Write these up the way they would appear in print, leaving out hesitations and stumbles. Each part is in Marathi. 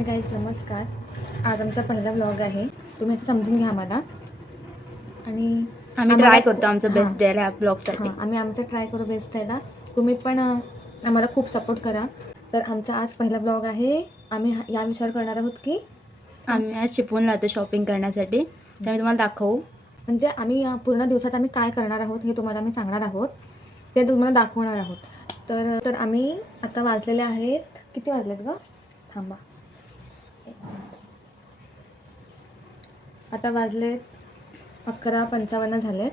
हाय गाईज, नमस्कार. आज आमचा पहिला व्लॉग आहे. तुम्ही असं समजून घ्या आम्हाला. आणि आम्ही ट्राय करतो आमचं बेस्ट द्यायला ह्या ब्लॉगसाठी. आम्ही आमचं ट्राय करू बेस्ट द्यायला. तुम्ही पण आम्हाला खूप सपोर्ट करा. तर आमचा आज पहिला ब्लॉग आहे. आम्ही या विषयावर करणार आहोत की आम्ही आज चिपळूणला जातो शॉपिंग करण्यासाठी. ते मी तुम्हाला दाखवू. म्हणजे आम्ही पूर्ण दिवसात आम्ही काय करणार आहोत हे तुम्हाला आम्ही सांगणार आहोत, ते तुम्हाला दाखवणार आहोत. तर आम्ही आता वाजलेले आहेत, किती वाजलेत गं? थांबा, आता वाजलेत 11:55 झालेत.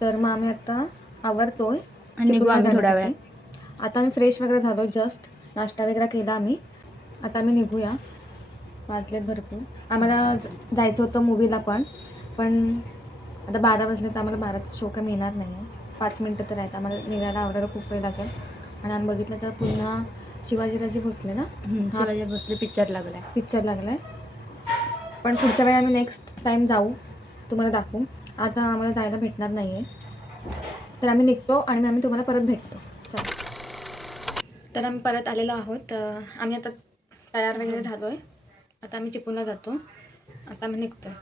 तर मग आम्ही आता आवरतोय आणि निघू आम्ही थोड्या वेळात. आता आम्ही फ्रेश वगैरे झालो, जस्ट नाश्ता वगैरे केला आम्ही. आता आम्ही निघूया. वाजलेत भरपूर. आम्हाला जायचं होतं मूवीला पण आता 12 वाजले, तर आम्हाला 12चा शो काही मिळणार नाही आहे. 5 मिनटं तर आहेत आम्हाला निघायला, आवरायला खूप वेळ लागेल. आणि आम्ही बघितलं तर पुन्हा शिवाजीराजे भोसले ना, शिवाजी भोसले पिक्चर लागला आहे. पण पुढच्या वेळी आम्ही नेक्स्ट टाईम जाऊ, तुम्हाला दाखवू. आता आम्हाला जायला भेटणार नाही आहे. तर आम्ही निघतो आणि आम्ही तुम्हाला परत भेटतो. चला, तर आम्ही परत आलेलो आहोत. आम्ही आता तयार वगैरे झालो आहे. आता आम्ही चिपळूणला जातो. आता आम्ही निघतो आहे.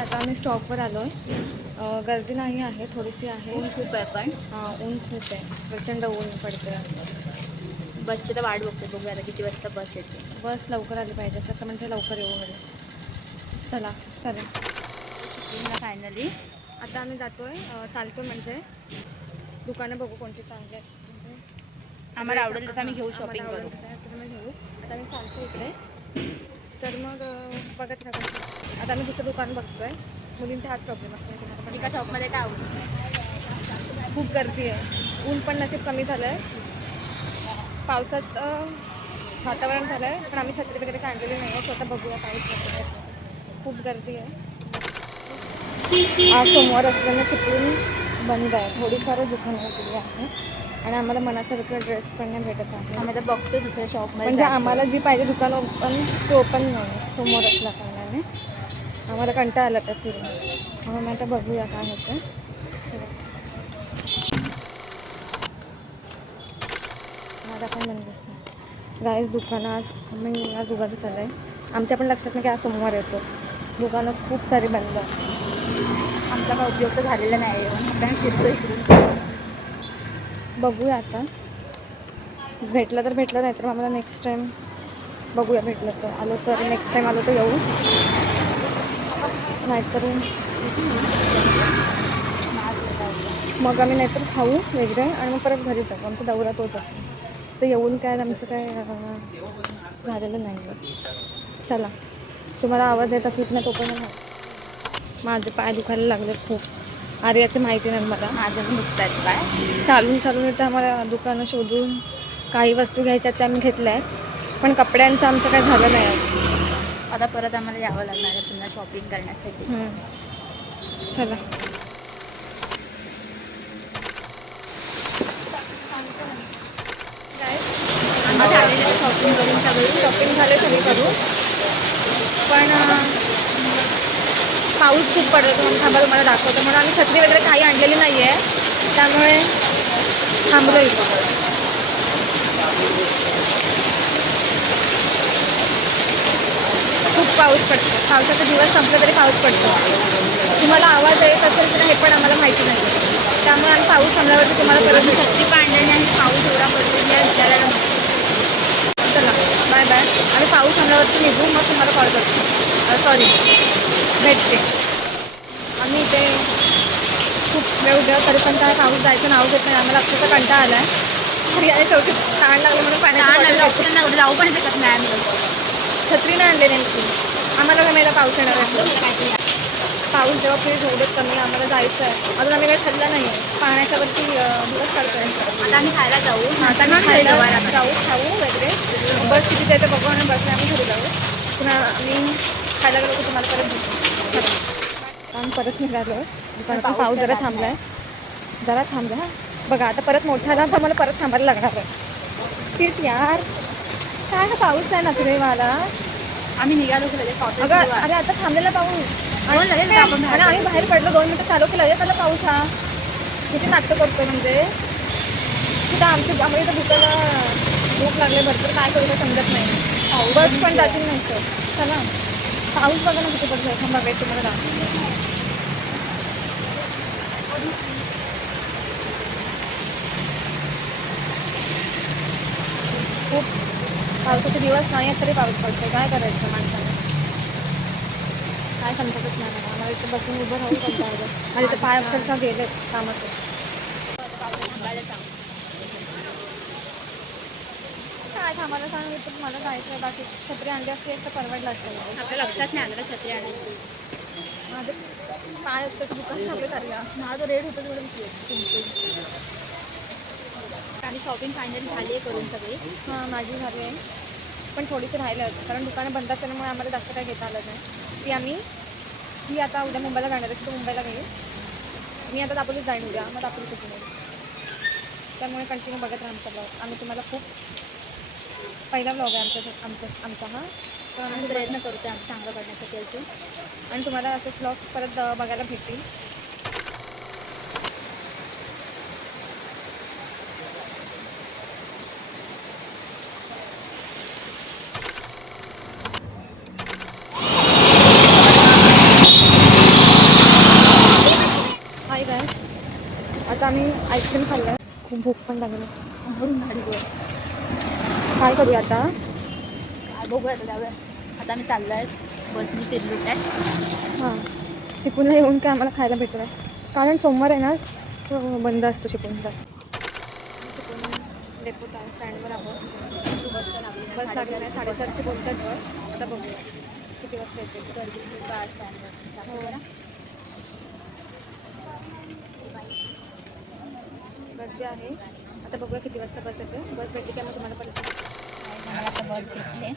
आता आम्ही स्टॉपवर आलो आहे. गर्दी नाही आहे, थोडीशी आहे. ऊन खूप आहे पण. ऊन खूप आहे, प्रचंड ऊन पडते. बसची तर वाट बघते, बघूया आता किती वाजता बस येते. बस लवकर आली पाहिजे, तसं म्हणजे लवकर येऊ वगैरे. चला. फायनली आता आम्ही जातोय, चालतो म्हणजे दुकानं बघू कोणती चांगली आहेत. म्हणजे आम्हाला आवडेल तसं आम्ही घेऊ, शॉपिंग करू. घेऊ. आता आम्ही चालतो इकडे. तर मग बघत राहतो. आता आम्ही दुसरं दुकान बघतोय. मुलींचा हाच प्रॉब्लेम असतो. एका शॉपमध्ये काय आवडतं? खूप गर्दी आहे. ऊन पण नशीब कमी झालं आहे. पावसाचं वातावरण झालं आहे, पण आम्ही छत्री वगैरे काढलेली नाही आहे. स्वतः बघूया पाऊस वगैरे. खूप गर्दी आहे. आज सोमवार असल्यानं चिपळूण बंद आहे. थोडीफार दुकानं वगैरे आहे आणि आम्हाला मनासारखं ड्रेस पण नाही भेटत आहे. आम्ही आता बघतो दुसऱ्या शॉपमध्ये. म्हणजे आम्हाला जी पाहिजे दुकानं ओपन, ते ओपन नाही सोमवार असल्या कारणाने. आम्हाला कंटाळा आला त्या फिरून. म्हणून आता बघूया काय होतं. माझा पण बंद दिसतं गाईज दुकानं. आज उगाच चाललं आहे. आमच्या पण लक्षात नाही की आज सोमवार येतो. दुकानं खूप सारी बंद. आमचा काय उपयोग तर झालेला नाही आहे. आपण फिरतो इकडून. बघूया आता, भेटलं तर भेटलं, नाही तर आम्हाला नेक्स्ट टाईम बघूया. भेटलं तर आलो, तर नेक्स्ट टाईम आलो तर येऊ, नाहीतर मग आम्ही नाहीतर खाऊ वगैरे आणि मग परत घरी जाऊ. आमचा दौरा तोच आहे. तर येऊन काय आमचं काय झालेलं नाही आहे. चला, तुम्हाला आवाज येत असेल की नाही तो पण नाही. माझे पाय दुखायला लागले खूप. आर्याचं माहिती नाही मला. माझं पण दुखत आहेत पाय. चालून येतं आम्हाला दुकानं शोधून. काही वस्तू घ्यायच्या त्या आम्ही घेतल्या आहेत, पण कपड्यांचं आमचं काय झालं नाही. आता परत आम्हाला यावं लागणार आहे पुन्हा शॉपिंग करण्यासाठी. चला. शॉपिंग करून शॉपिंग झाले सगळे करू, पण पाऊस खूप पडतो. म्हणून थांबा, तुम्हाला दाखवतो. म्हणून आम्ही छत्री वगैरे काही आणलेली नाही आहे, त्यामुळे थांबलो इथं. खूप पाऊस पडतो. पावसाचा दिवस संपला तरी पाऊस पडतो. तुम्हाला आवाज येत असेल तर हे पण आम्हाला माहिती नाही. त्यामुळे आम्ही पाऊस थांबल्यावरती तुम्हाला परत छत्री पाडण्याने आणि पाऊस एवढा पडतो या विचारायला. चला, बाय बाय. आम्ही पाऊस थांबल्यावरती निघू, मग तुम्हाला कॉल करतो. सॉरी, भेटते. आम्ही इथे खूप वेळ उद्या, तरी पण काय पाऊस जायचं नाव घेत नाही. आम्हाला अक्षरशः कंटाळा आला आहे. तरी आणि शेवटी ताण लागले म्हणून पाण्याचं ऑप्शन नाही, जाऊ पण शकत नाही आम्ही. छत्री नाही आणले नेमकी. आम्हाला काय माहिती पाऊस येणार आहे. पाऊस जेव्हा प्लीज होऊ देत कमी, आम्हाला जायचं आहे. अजून आम्ही काही खाल्लं नाही आहे. पाण्याच्यावरती दिवस काढतोय. आता आम्ही खायला जाऊ. आता आम्ही खायला जाऊ, खाऊ वगैरे. बस किती जायचं बघू आणि बसने आम्ही घरी जाऊ. पुन्हा आम्ही खायला गेलो की तुम्हाला परत भेटू. आम्ही परत निघालो. दुकानात पाऊस जरा थांबला आहे. जरा थांबला. हां बघा, आता परत मोठा झाला तर मला परत थांबायला लागणार आहे. शीट यार, काय हा पाऊस आहे ना तुझे मला. आम्ही निघालो की लगेच. अरे आता थांबलेला पाऊस आणि आम्ही बाहेर पडलो. 2 मिनिटं चालू की लगेच आला पाऊस. हा किती नाटकं करतो म्हणजे. तिथं आमच्या इथं दुकानं भूक लागले भरपूर, काय करू का समजत नाही. बस पण जातील नाही तर. चला पाऊस बघा ना किती पडतोय. थांबा वेट तुम्हाला दाखवते. खूप पावसाचे दिवस नाही आहेत तरी पाऊस पडतो. काय करायचं माणसाने, काय समजतच नाही मला. आम्हाला इथे बसून उभं राहून कंटाळा आला. माझे तर पाय अक्षरशः गेले कामात. काय थांबायला सांग, तर मला जायचं आहे. बाकी छत्री आणली असते एक तर परवडलं असतं मला. आपल्या लक्षात नाही आलं छत्री आणायची. माझे पाय अक्षरशः दुकान लागले सारख्या. माझं रेड होतं तेवढं. आणि शॉपिंग फायनली झाली आहे करून सगळी. हां माझी झाली आहे, पण थोडीशी राहिलं होतं कारण दुकानं बंद असल्यामुळे आम्हाला जास्त काही घेता आलं नाही. ती आता उद्या मुंबईला जाणार आहे. तू मुंबईला गेली, मी आता दापोलीत जाईन उद्या, मग दापोलीत कुठे नाही. त्यामुळे कंटिन्यू बघत राहा आमचा ब्लॉग. आम्ही तुम्हाला खूप पहिला ब्लॉग आहे आमचा हा, तर आम्ही आम्ही प्रयत्न करतो आम्ही चांगलं करण्यासाठी अजून. आणि तुम्हाला असेच ब्लॉग परत बघायला भेटतील. हाय काय, आता आम्ही आईस्क्रीम खाल्लं आहे. खूप भूक पण लागली. समोरून गाडीवर काय करूया आता. काय बघूया आता, जाऊया. आता आम्ही चाललो आहे बसनी फिरलूट आहे. हां चिपळूणला येऊन काय आम्हाला खायला भेटलं कारण सोमवार आहे ना, बंद असतो चिपळूण जास्त. चिपळूण डेपोत आहे, स्टँडवर आहोत. बस का लागली बस लागली नाही, 4:30ची बोलतात बस. आता बघूया किती वाजता येते. गर्दी खूप आहे स्टँडवर. हो. गर्दी आहे. आता बघूया किती वाजता बस येते. बस भेटली की मग तुम्हाला परत आम्हाला आता बस भेटली.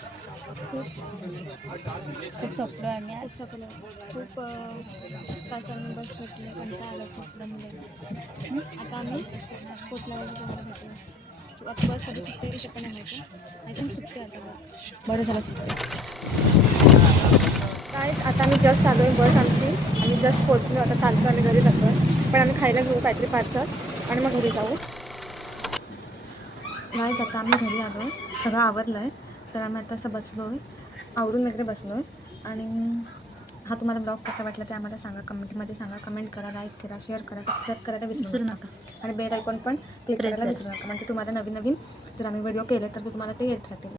खूप थकलो आहे आम्ही आज. खूप सगळं खूप तासांनी बस भेटली. कंटाळा आला खूप दमले. आता आम्ही कुठल्या वेळेला तुम्हाला भेटू. आता बस कधी सुट्टी आहे ते पण नाही माहिती. आय थिंक सुट्टी आता बस. बरं झालं सुट्टी. काय आता आम्ही जस्ट आलो आहे. बस आम्ही जस्ट पोहोचलो. आता चालतो आम्ही घरी जातो आहे. पण आम्ही खायला घेऊ काहीतरी पार्सल आणि मग घरी जाऊ. नाही आता आम्ही घरी आलो आहे. सगळं आवरलं आहे. तर आम्ही आता असं बसलो आहे, आवरून वगैरे बसलो आहे. आणि हा तुम्हाला ब्लॉग कसा वाटला ते आम्हाला सांगा, कमेंटमध्ये सांगा. कमेंट करा, लाईक करा, शेअर करा, सबस्क्राईब करायला विसरू नका. आणि बेल आयकॉन पण क्लिक करायला विसरू नका. म्हणजे तुम्हाला नवीन जर आम्ही व्हिडिओ केले तर ते तुम्हाला ते येत राहतील.